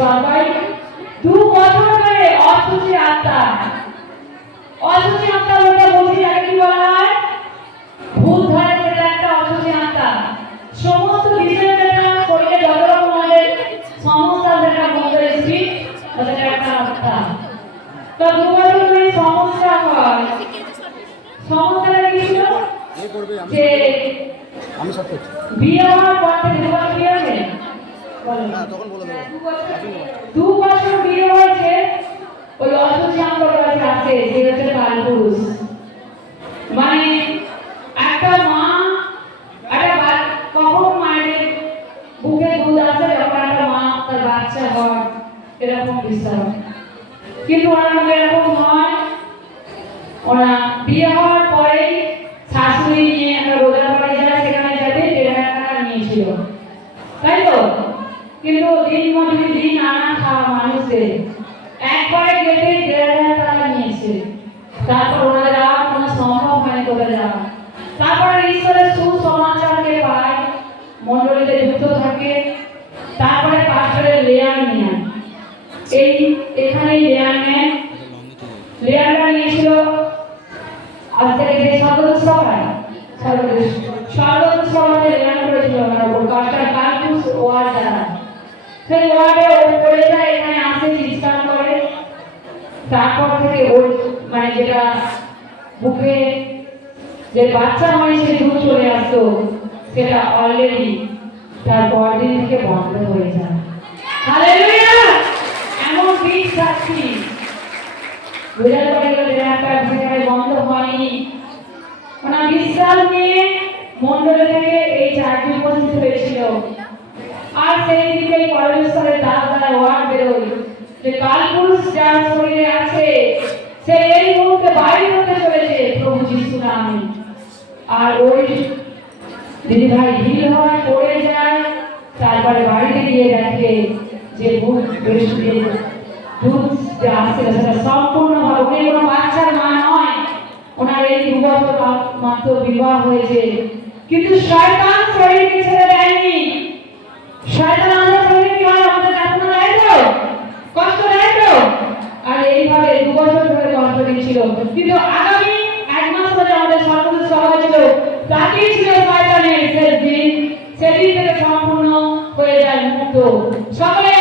সবাই দু বছর ধরে অসুচি আত্মা। অসুচি আত্মা বলতে বুঝি আগে কি বলা হয় ভূত ধরে সেটা একটা অসুচি আত্মা। সমস্ত বিষয় যেটা শরীরে যত রকম আমাদের সমস্যা যেটা মধ্যে স্থির সেটা একটা আত্মা। তো দু বছর ধরে সমস্যা হয়। সমস্যাটা কি ছিল? যে আমি সব করছি। বিয়ে হওয়ার পর থেকে বিয়ে। হ্যাঁ তখন বলে দেবো। দু বছর বিয়ে হয়েছে, ওই অসুচি আমার আছে, যে হচ্ছে কালপুরুষ মানে দুধ একটা মা তার বাচ্চা হয়, এরকম কিন্তু ওনার এরকম হয় ওরা বিয়ে হওয়ার পরেই শাশুড়ি নিয়ে একটা রোজা বাড়ি যায় সেখানে যাবে দেড় হাজার টাকা নিয়েছিল তাই তো কিন্তু দিন মজুরি দিন আনা খাওয়া মানুষদের। একবারে গেলে দেড় হাজার টাকা নিয়েছে। তারপর ওরা যাওয়া কোনো সম্ভব হয়নি করে যাওয়া। তারপরে ঈশ্বরের সুসমাচারকে পায়, মণ্ডলীতে যুক্ত থাকে। তারপরে পাশে লেয়ার নিয়ে এই, এখানেই লেয়ার নেয়। লেয়ারটা নিয়েছিল আজ থেকে যে সর্বদূত সভায়। সর্বদূত সভাতে লেয়ার করেছিল আমার উপর। কাজটা সেই ওয়ার্ডে ও পড়ে যায়, এখানে আসে, চিৎকার করে। তারপর থেকে ওর মানে যেটা বুকে যে বাচ্চা হয় সে দুধ চলে আসতো। সেটা অলরেডি তার বডি থেকে বন্ধ হয়ে যায়। এমন বীজ সাক্ষী। বোঝাতে পারে একটা সেখানে বন্ধ হয়নি। ওনার বিশ্বাস নিয়ে মন্ডলে থেকে এই চারটি উপস্থিত হয়েছিল। আর সেই দিকে পরমেশ্বরের দাস দ্বারা ওয়ার্ড বেরোয় যে কালপুরুষ যার শরীরে আছে সে এই মুহূর্তে বাইরে হতে চলেছে প্রভু যিশু নামে আর ওই দিদি ভাই ভিড় হয় পড়ে যায় তারপরে বাড়িতে গিয়ে দেখে যে ভূত বৃষ্টি দুধ যে আসছে সেটা সম্পূর্ণভাবে উনি কোনো বাচ্চার মা নয় ওনার এই দু বছর মাত্র বিবাহ হয়েছে কিন্তু শয়তান শরীরকে ছেড়ে দেয়নি শয়তান আমাদের শরীরে কি হয় আমাদের এখনও দেয় তো কষ্ট দেয় তো আর এইভাবে দু বছর ধরে কষ্ট দিচ্ছিল কিন্তু আগামী এক মাস ধরে আমাদের সভা ছিল ছিল দিন সেদিন থেকে সম্পূর্ণ হয়ে যায় মুক্ত। সকলে